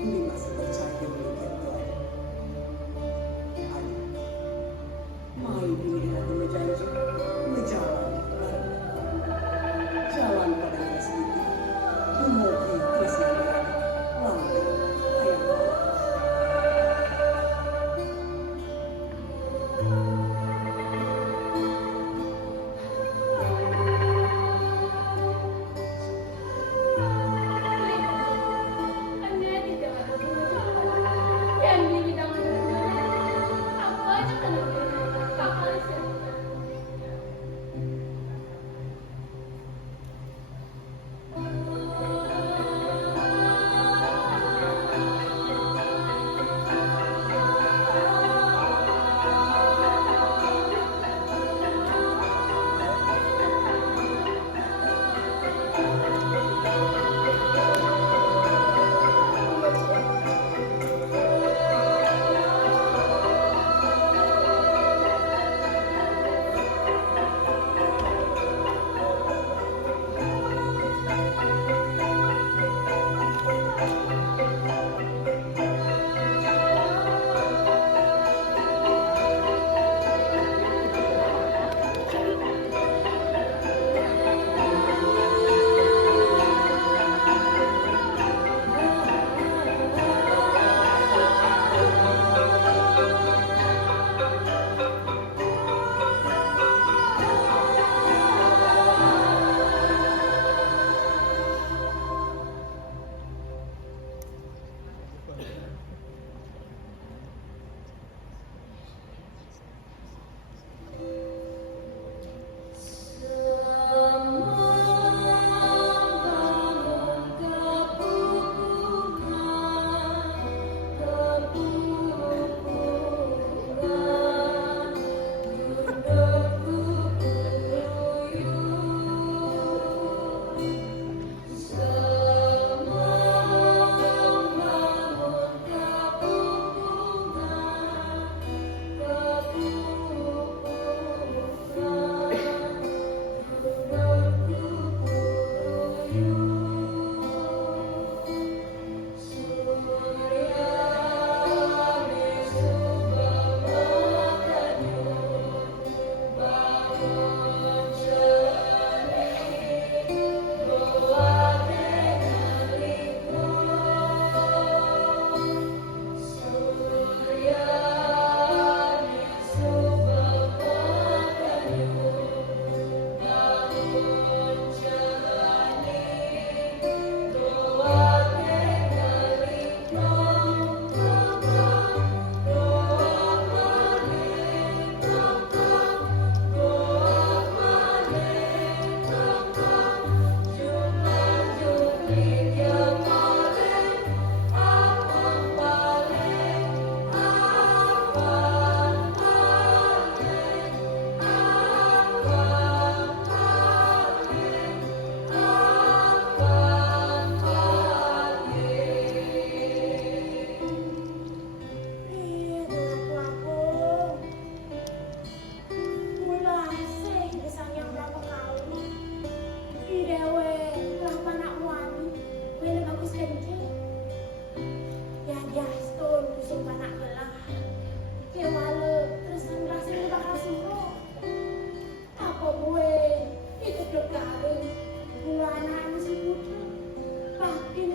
Ini masih percaya dengan kita. Ayo, mai ini aku berjanji berjalan jalan pada rezeki. Dumugi kesehatan, langgeng ayam bawah. Yang di bidang apa aja kan bakal siapa?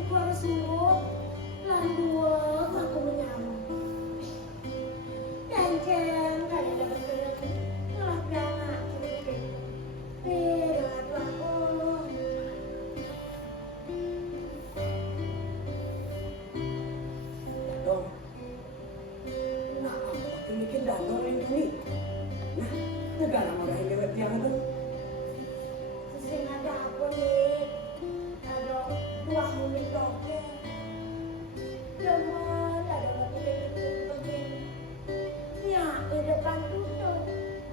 aku harus surut. Landuang aku menyamuk. Kenceng kali dapat kerja. Ngelah anak cukup. Berat aku. Dong, nah aku bikin danau ini. Nah, negara orang yang lewat yang itu. Sesing ada aku nih. Ada buah mulut doke. Cuman ada lagi begini. Ya, di depan tutup.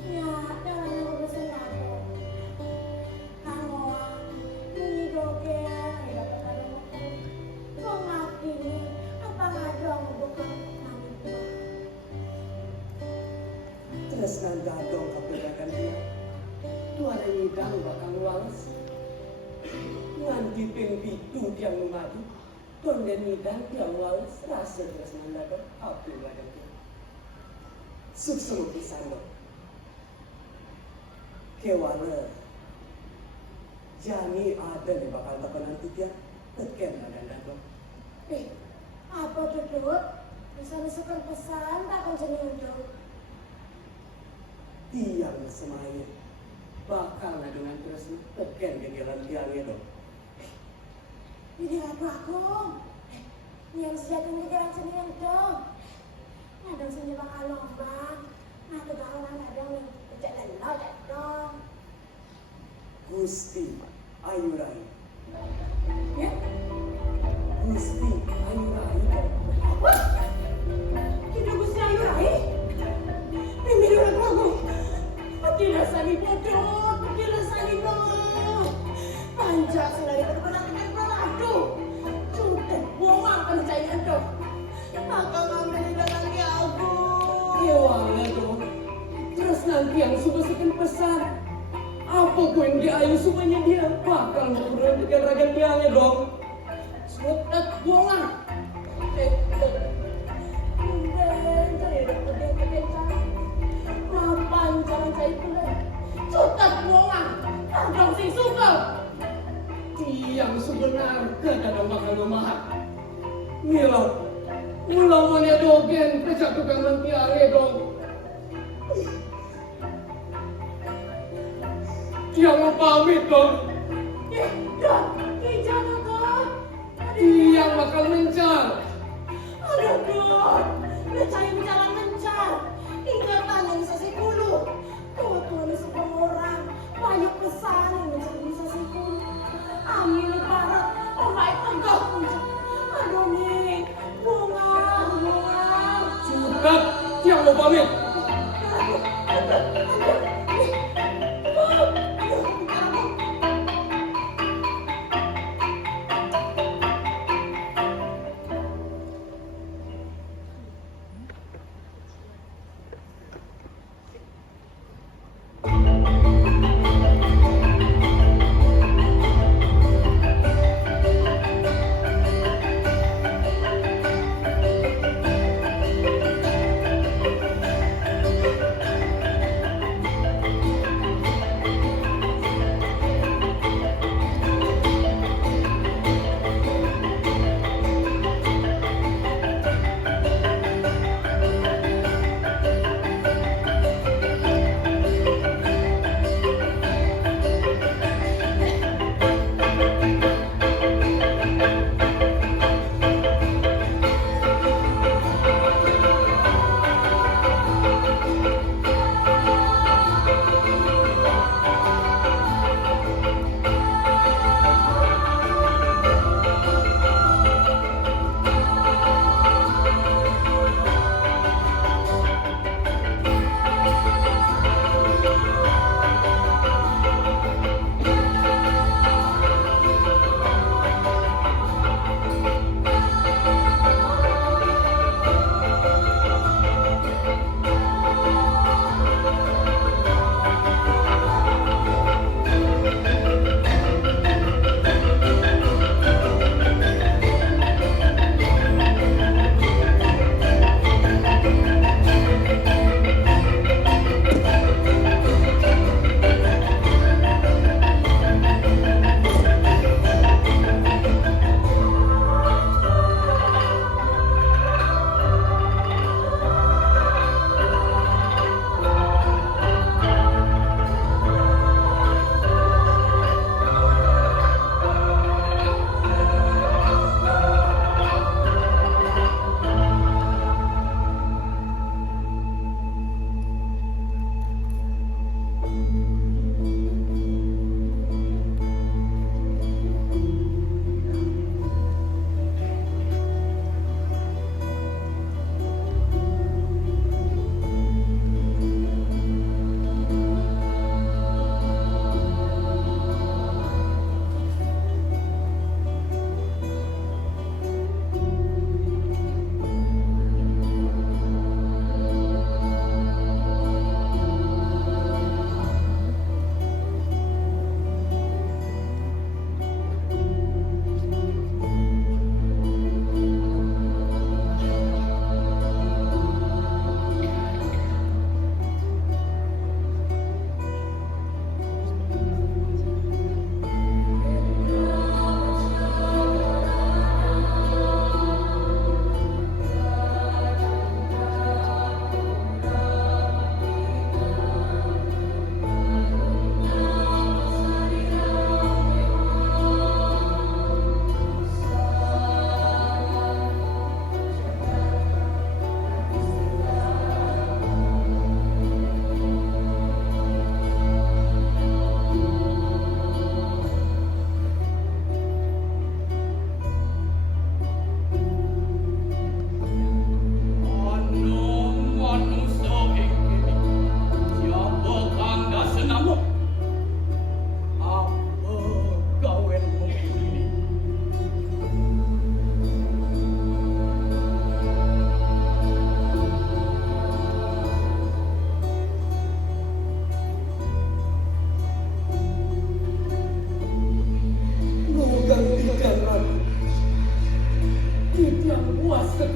Ya, dalam aku bersenang. Kamu ini doke. Ini dapat ada makan. Kau ngakini apa ngadong bukan mami. Terus nanda dong kebenakan dia. Tuara hidang bakal walas. Nganti ping pitu tiang madu. Tonden hidang tiang walas. Rasa terus nanda dong. Apa yang ada dia. Suksemu pisan dong. Kewala. Jani ada di bakal takon nanti dia. Teken nanda dong. Apa tuh Dut? Bisa nisukan pesan tak akan jadi ujung. Tiang semaya. Bakal dengan terus teken kegiatan tiangnya dong. Jadi aku. Yang sejatinya jalan sendiri dong. Nadang sendiri bakal lombang. Nah kegawalan nadang nih. Pecah dan lodak dong. Gusti Ayu Rai. Ya? Gusti Ayu Rai. Wah! Kita Gusti Ayu Rai? Mimi udah aku. Tidak sani bodoh, tidak sani bodoh. Panjang selari berbenah-benah beradu. Sudah buang percayaan dong. Maka ngambil lagi aku. Kewala dong. Terus nanti yang suka sekin pesan. Apa pun dia ayu supaya dia bakal ngobrol dengan raga tiangnya dong. Sudah buang. Jangan saya pula. Sudah buang. Abang sing suka. Tiang sebenar kadang bakal lemah. Milo. Mulau mana dogen pecah tukang mentiare dong. Tiang mau pamit dong. Dok, jangan dok. Tiang bakal mencar. Aduh dok, percaya berjalan mencar. Ingatan yang bisa sepuluh. Tua-tua ini semua orang. Banyak pesan yang bisa sepuluh. Amin barat, oh baik tegak puncak. Aduh nih, bunga. Sudah, tiang mau pamit.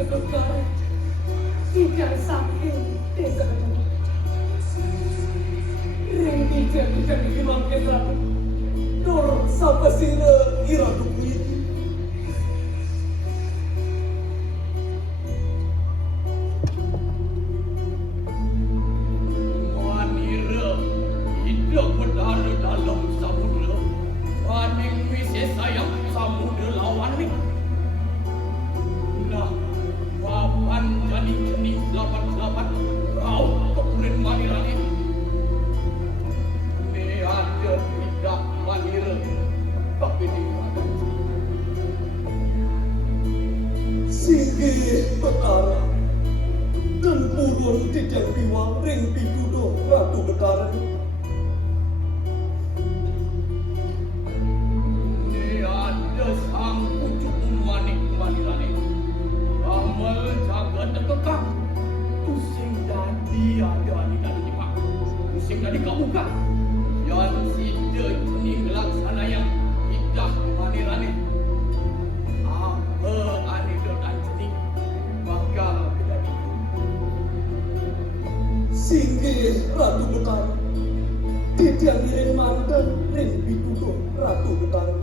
kekal tidak saking desa kedua. Ring tidak dimangkin ratu. Nur sampai sini iradu kulit. Manira hidup berada dalam samudera. Paning wisih sayang samudera lawan ni. Nah, papan jadi jenis 88 kau kepurin Manira ni. Ni ada tidak Manira, tapi ni ada. Singgih Betara dan purun tidak biwang ring pituduh Ratu Betara. Ni ada sang pucuk manik Manira ni. Amal jaga terkekang. Pusing jadi ada di dalam jimat. Pusing jadi kau buka. Yang sida jenis laksana yang hidup Manira ni. Apa anida dan jenis bakal jadi. Singgih Ratu Betara tidak ngiring mantan ring pituduh Ratu Betara.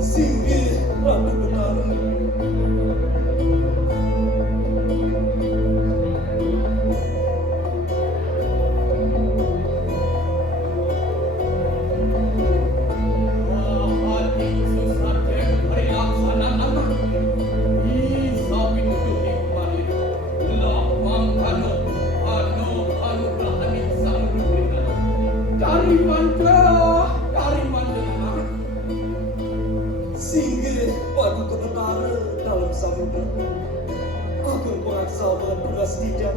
Singgih Ratu Betara. Singgih Paduka Betara dalam samudera. Agung pengaksaman tugas dijam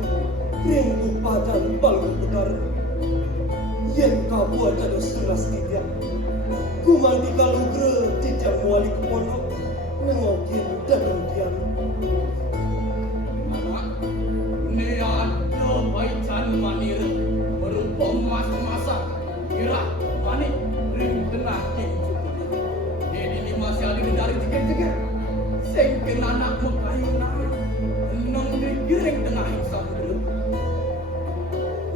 ringkuk padan Paduka Betara. Yen kabuat dados tunas tidak kumandi kalugra dijam wali keponok nengokin dan nungkian. Anak, ni ada baikan Manira berupa mas-masa kira manik ring kena king cukup. Ini masih ada dari tiket-tiket. Sing kena anak mekaina nong digiring tengah insan dulu.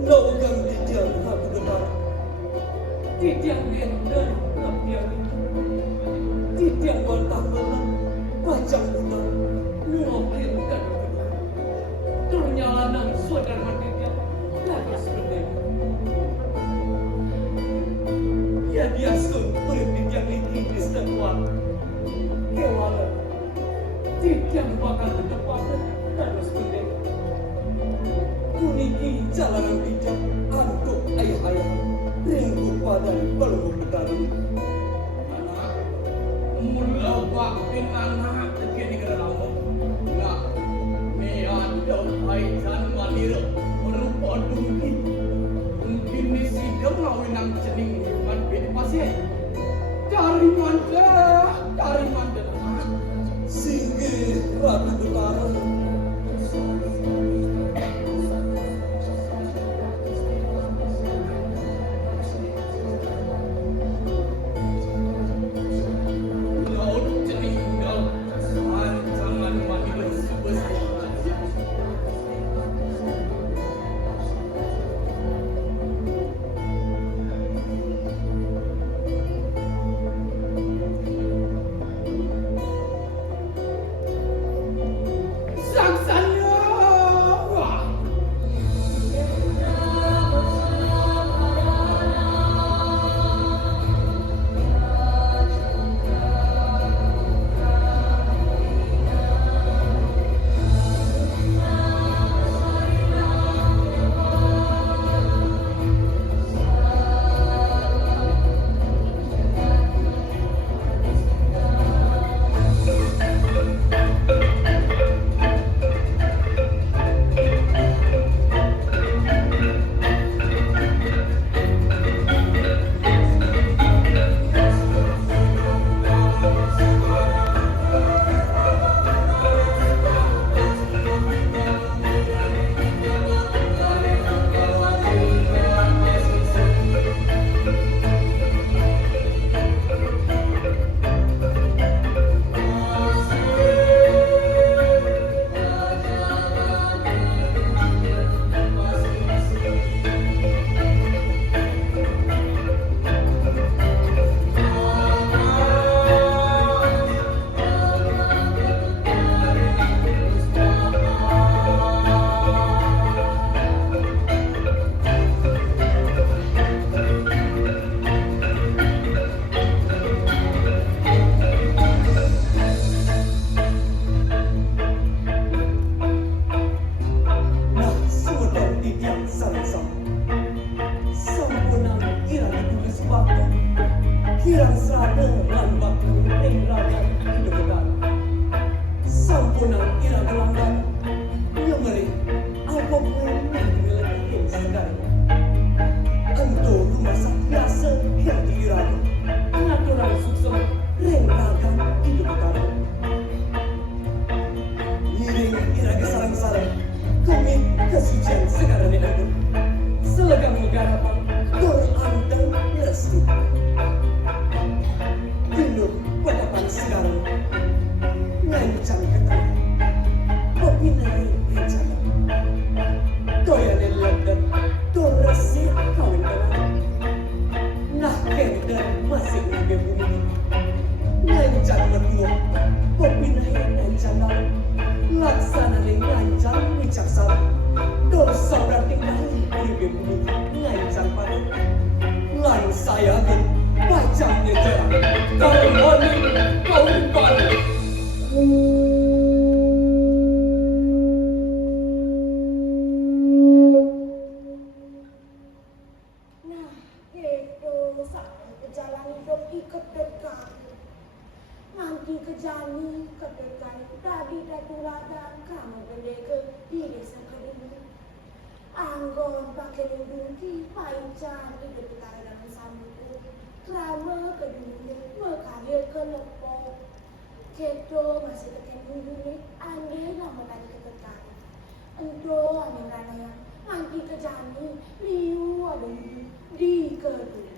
Naugang dijam Ratu Betara. Dijam gendar Napian. Dijam wantah menang pajang utang. Ngokin dan ternyalanan saudara merdeka dapat sebenarnya. Ya dia sun berpikir yang tinggi di setempat. Kewala tidak bakal ketepatan dapat sebenarnya. Kuniki jalanan bijak antuk ayah-ayah ringgu padan belum bertarung. Anak, mula waktu anak kecil di kerana nah, ni ada kaitan manira berupa dungki. Mungkin ni sidang ngawinang cening man bini pasien. Cari manda, anak. Singgih Ratu Utara. Laut cening gal, rancangan manira sebesar. Saksanya, wah. Nah, sudah tidak sangsang. Sampunang kirang ditulis waktu. Kirang serada lan waktu ing rakyat hidupan. Sampunang kirang gelanggan. Nyemeri, apa boleh mengelak segar. Ento rumah biasa yang dirang. Natural sukses ring rakyat hidupan. Ngiring irage sarang-sarang. Kami kesucian sekarang ini aku selegang menggarapan beranteng lesti Dinur pendapan sekarang ngancam ketang Popinari rencana Doyan lelet Dorasi kawin tenang Nah kenter masih uge bumi Ngancam mertua Popinari rencana Laksana ning ngancam wicaksana Dosa berarti kali uge bumi Ngancam pada Lan saya bin Pacamnya jarang Kalau moni kau balik Nah, gitu sampai ke jalan hidup ikut dekat. Nanti ke jani ke dekat. Tadi daturadan kamu gede ke di desa kedua. Anggon pakai duduk paican di dekat dalam sambut. Krama kedua mekalir ke lepok. Kedo masih tekan dulu ane nama lagi ke dekat. Endo ane rana nanti ke jani liu ada di kedua.